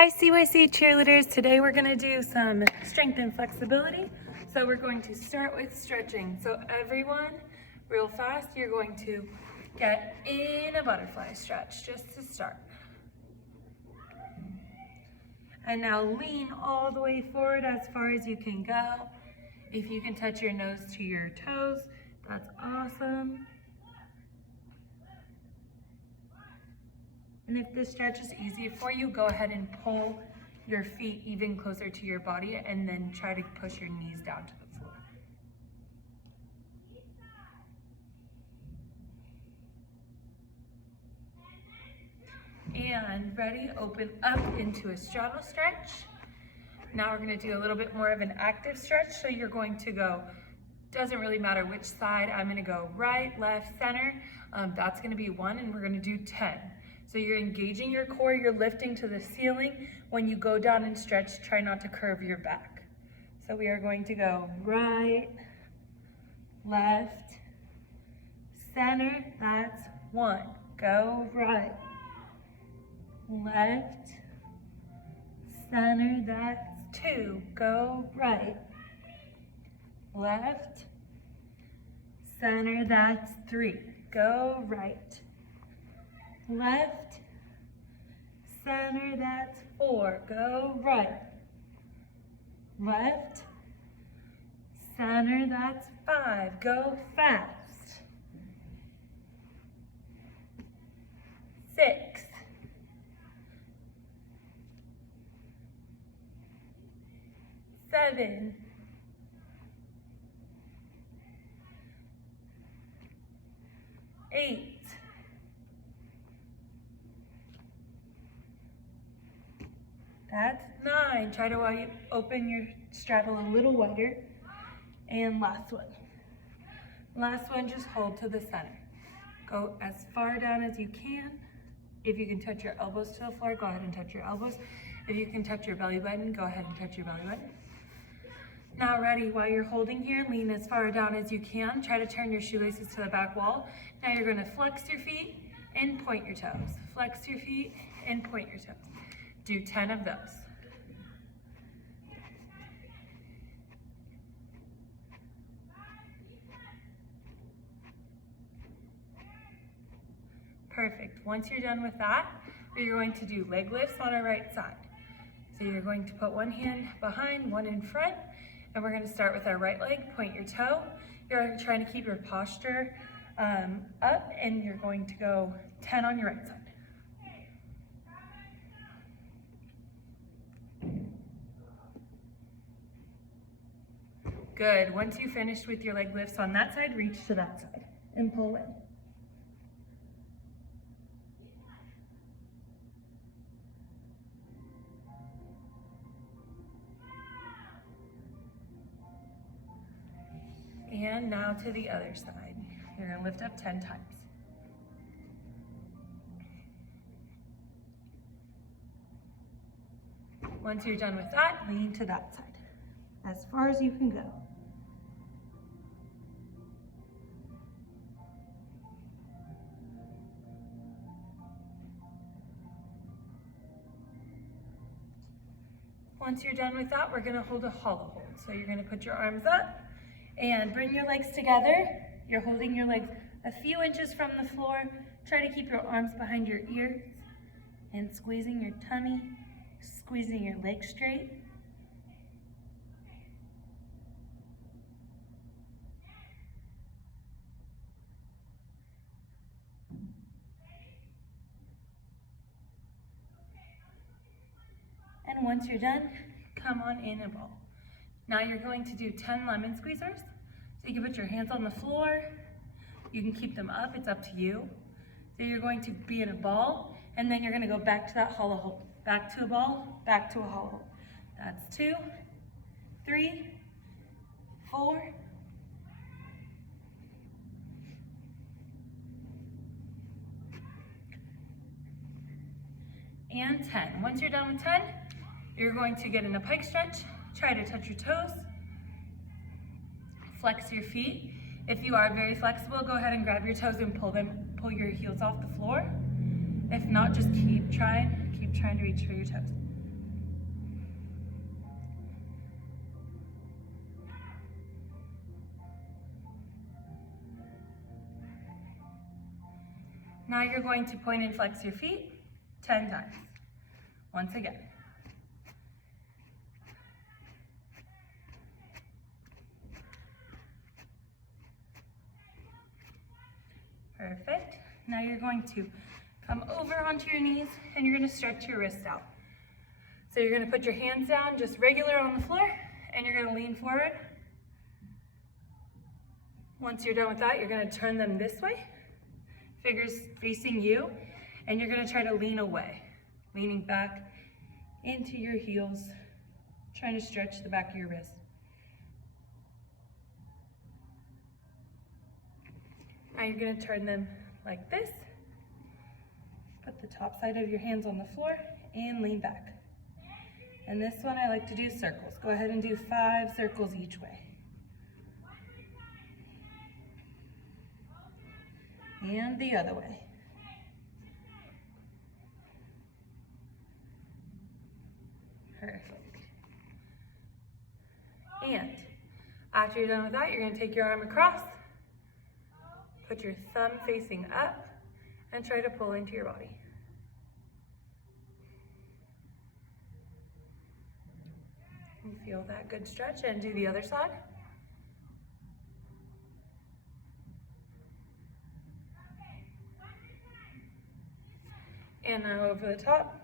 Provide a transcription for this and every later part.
Hi CYC cheerleaders, today we're going to do some strength and flexibility. So we're going to start with stretching. So everyone, real fast, you're going to get in a butterfly stretch just to start. And now lean all the way forward as far as you can go. If you can touch your nose to your toes, that's awesome. And if this stretch is easy for you, go ahead and pull your feet even closer to your body and then try to push your knees down to the floor. And ready, open up into a straddle stretch. Now we're going to do a little bit more of an active stretch. So you're going to go, doesn't really matter which side, I'm going to go right, left, center. That's going to be 1 and we're going to do 10. So you're engaging your core, you're lifting to the ceiling. When you go down and stretch, try not to curve your back. So we are going to go right, left, center, that's 1. Go right, left, center, that's 2. Go right, left, center, that's 3. Go right, left, center, that's 4. Go right, left, center, that's 5. Go fast. 6. 7. 8. That's 9. Try to open your straddle a little wider. And last one. Last one, just hold to the center. Go as far down as you can. If you can touch your elbows to the floor, go ahead and touch your elbows. If you can touch your belly button, go ahead and touch your belly button. Now ready, while you're holding here, lean as far down as you can. Try to turn your shoelaces to the back wall. Now you're gonna flex your feet and point your toes. Flex your feet and point your toes. Do 10 of those. Perfect. Once you're done with that, we're going to do leg lifts on our right side. So you're going to put one hand behind, one in front, and we're going to start with our right leg. Point your toe. You're trying to keep your posture up, and you're going to go 10 on your right side. Good. Once you finished with your leg lifts on that side, reach to that side and pull in. And now to the other side. You're going to lift up 10 times. Once you're done with that, lean to that side as far as you can go. Once you're done with that, we're going to hold a hollow hold. So you're going to put your arms up and bring your legs together. You're holding your legs a few inches from the floor. Try to keep your arms behind your ears and squeezing your tummy, squeezing your legs straight. And once you're done, come on in a ball. Now you're going to do 10 lemon squeezers. So you can put your hands on the floor. You can keep them up, it's up to you. So you're going to be in a ball, and then you're gonna go back to that hollow hold. Back to a ball, back to a hollow hold. That's 2, 3, 4, and 10. Once you're done with 10, you're going to get in a pike stretch. Try to touch your toes. Flex your feet. If you are very flexible, go ahead and grab your toes and pull your heels off the floor. If not, just keep trying to reach for your toes. Now you're going to point and flex your feet 10 times. Once again. Perfect. Now you're going to come over onto your knees and you're going to stretch your wrists out. So you're going to put your hands down just regular on the floor and you're going to lean forward. Once you're done with that, you're going to turn them this way, fingers facing you, and you're going to try to lean away, leaning back into your heels, trying to stretch the back of your wrist. Now you're going to turn them like this. Put the top side of your hands on the floor and lean back. And this one I like to do circles. Go ahead and do 5 circles each way. And the other way. Perfect. And after you're done with that, you're going to take your arm across, put your thumb facing up, and try to pull into your body. And feel that good stretch, and do the other side. And now over the top,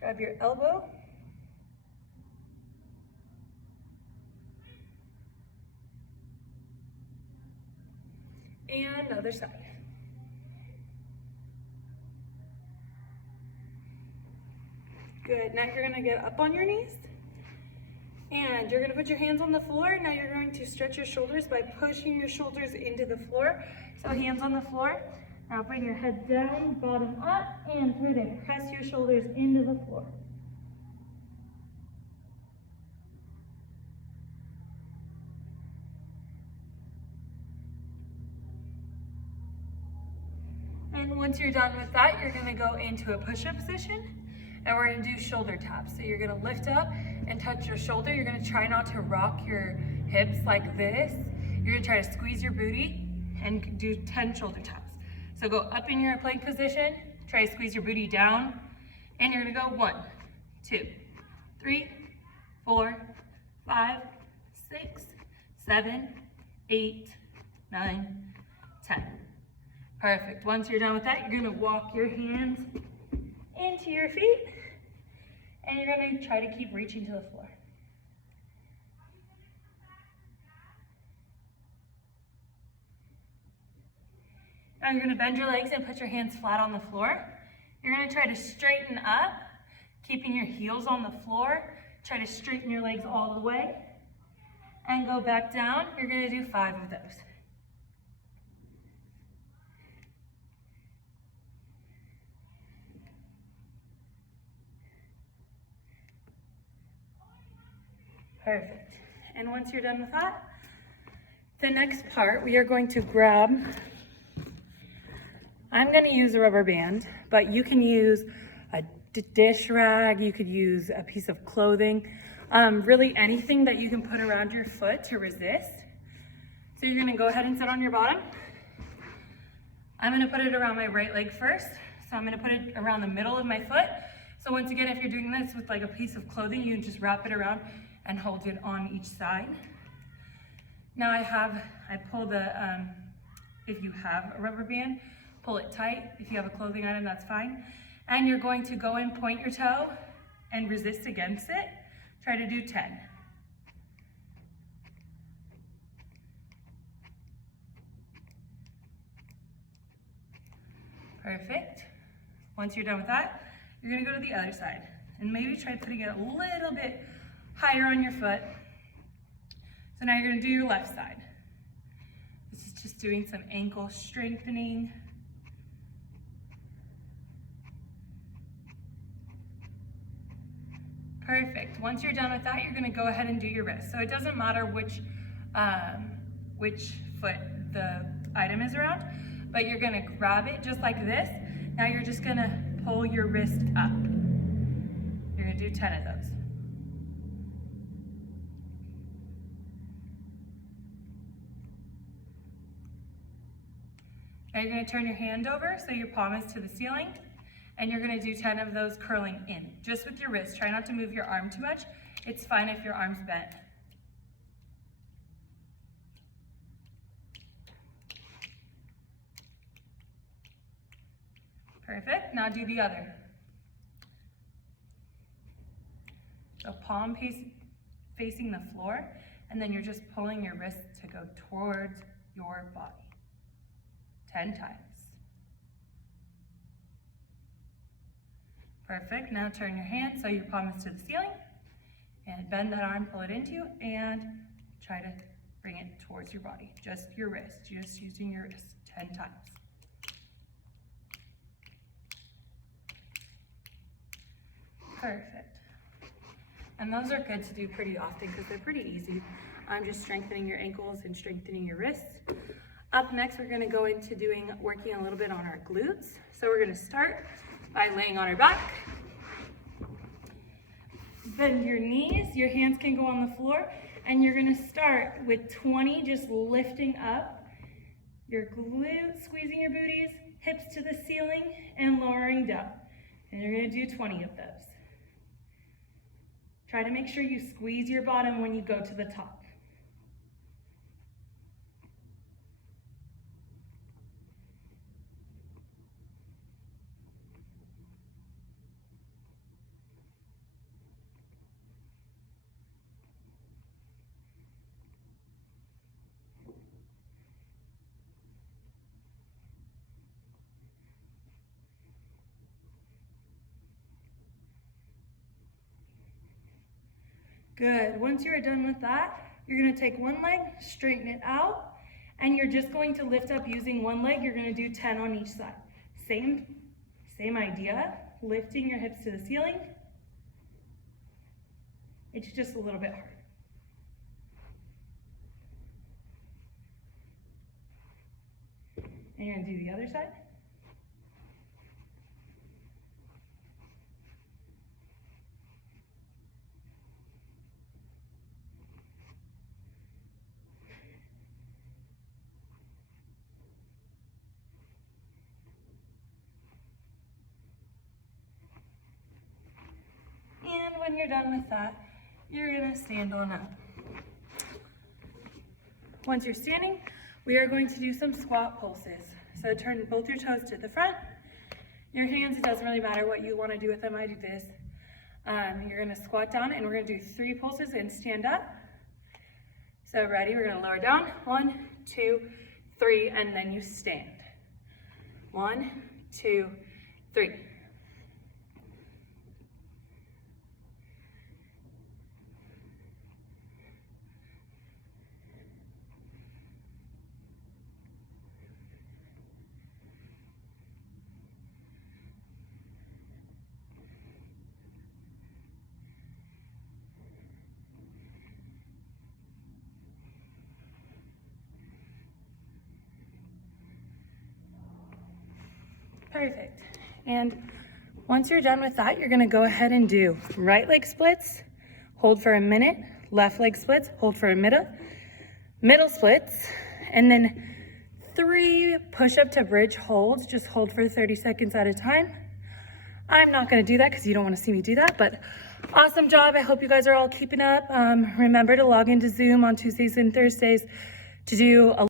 grab your elbow. And other side. Good, now you're gonna get up on your knees. And you're gonna put your hands on the floor. Now you're going to stretch your shoulders by pushing your shoulders into the floor. So hands on the floor. Now bring your head down, bottom up, and try to press your shoulders into the floor. And once you're done with that, you're gonna go into a push-up position, and we're gonna do shoulder taps. So you're gonna lift up and touch your shoulder. You're gonna try not to rock your hips like this. You're gonna try to squeeze your booty and do 10 shoulder taps. So go up in your plank position, try to squeeze your booty down, and you're gonna go 1, 2, 3, 4, 5, 6, 7, 8, 9, 10. Perfect. Once you're done with that, you're gonna walk your hands into your feet, and you're gonna try to keep reaching to the floor. Now you're gonna bend your legs and put your hands flat on the floor. You're gonna try to straighten up, keeping your heels on the floor. Try to straighten your legs all the way, and go back down. You're gonna do 5 of those. Perfect. And once you're done with that, the next part, we are going to grab, I'm going to use a rubber band, but you can use a dish rag, you could use a piece of clothing, really anything that you can put around your foot to resist. So you're going to go ahead and sit on your bottom. I'm going to put it around my right leg first. So I'm going to put it around the middle of my foot. So once again, if you're doing this with like a piece of clothing, you can just wrap it around and hold it on each side. Now I pull the, if you have a rubber band, pull it tight. If you have a clothing item, that's fine. And you're going to go and point your toe and resist against it. Try to do 10. Perfect. Once you're done with that, you're gonna go to the other side and maybe try putting it a little bit higher on your foot. So now you're gonna do your left side. This is just doing some ankle strengthening. Perfect. Once you're done with that, you're gonna go ahead and do your wrist. So it doesn't matter which foot the item is around, but you're gonna grab it just like this. Now you're just gonna pull your wrist up. You're gonna do 10 of those. Now you're gonna turn your hand over so your palm is to the ceiling, and you're gonna do 10 of those curling in, just with your wrist. Try not to move your arm too much. It's fine if your arm's bent. Perfect, now do the other. So palm facing the floor, and then you're just pulling your wrist to go towards your body. 10 times. Perfect, now turn your hand so your palm is to the ceiling, and bend that arm, pull it into you, and try to bring it towards your body. Just your wrist, just using your wrist 10 times. Perfect. And those are good to do pretty often because they're pretty easy. I'm just strengthening your ankles and strengthening your wrists. Up next, we're gonna go into working a little bit on our glutes. So we're gonna start by laying on our back. Bend your knees, your hands can go on the floor, and you're gonna start with 20, just lifting up your glutes, squeezing your booties, hips to the ceiling, and lowering down. And you're gonna do 20 of those. Try to make sure you squeeze your bottom when you go to the top. Good, once you're done with that, you're gonna take one leg, straighten it out, and you're just going to lift up using one leg. You're gonna do 10 on each side. Same idea, lifting your hips to the ceiling. It's just a little bit hard. And you're gonna do the other side. And when you're done with that, you're gonna stand on up. Once you're standing, we are going to do some squat pulses. So turn both your toes to the front. Your hands, it doesn't really matter what you wanna do with them. I do this. You're gonna squat down, and we're gonna do 3 pulses and stand up. So ready, we're gonna lower down. 1, 2, 3, and then you stand. 1, 2, 3. Perfect. And once you're done with that, you're gonna go ahead and do right leg splits, hold for a minute, left leg splits, hold for a minute, middle splits, and then 3 push-up to bridge holds, just hold for 30 seconds at a time. I'm not gonna do that because you don't wanna see me do that, but awesome job. I hope you guys are all keeping up. Remember to log into Zoom on Tuesdays and Thursdays to do a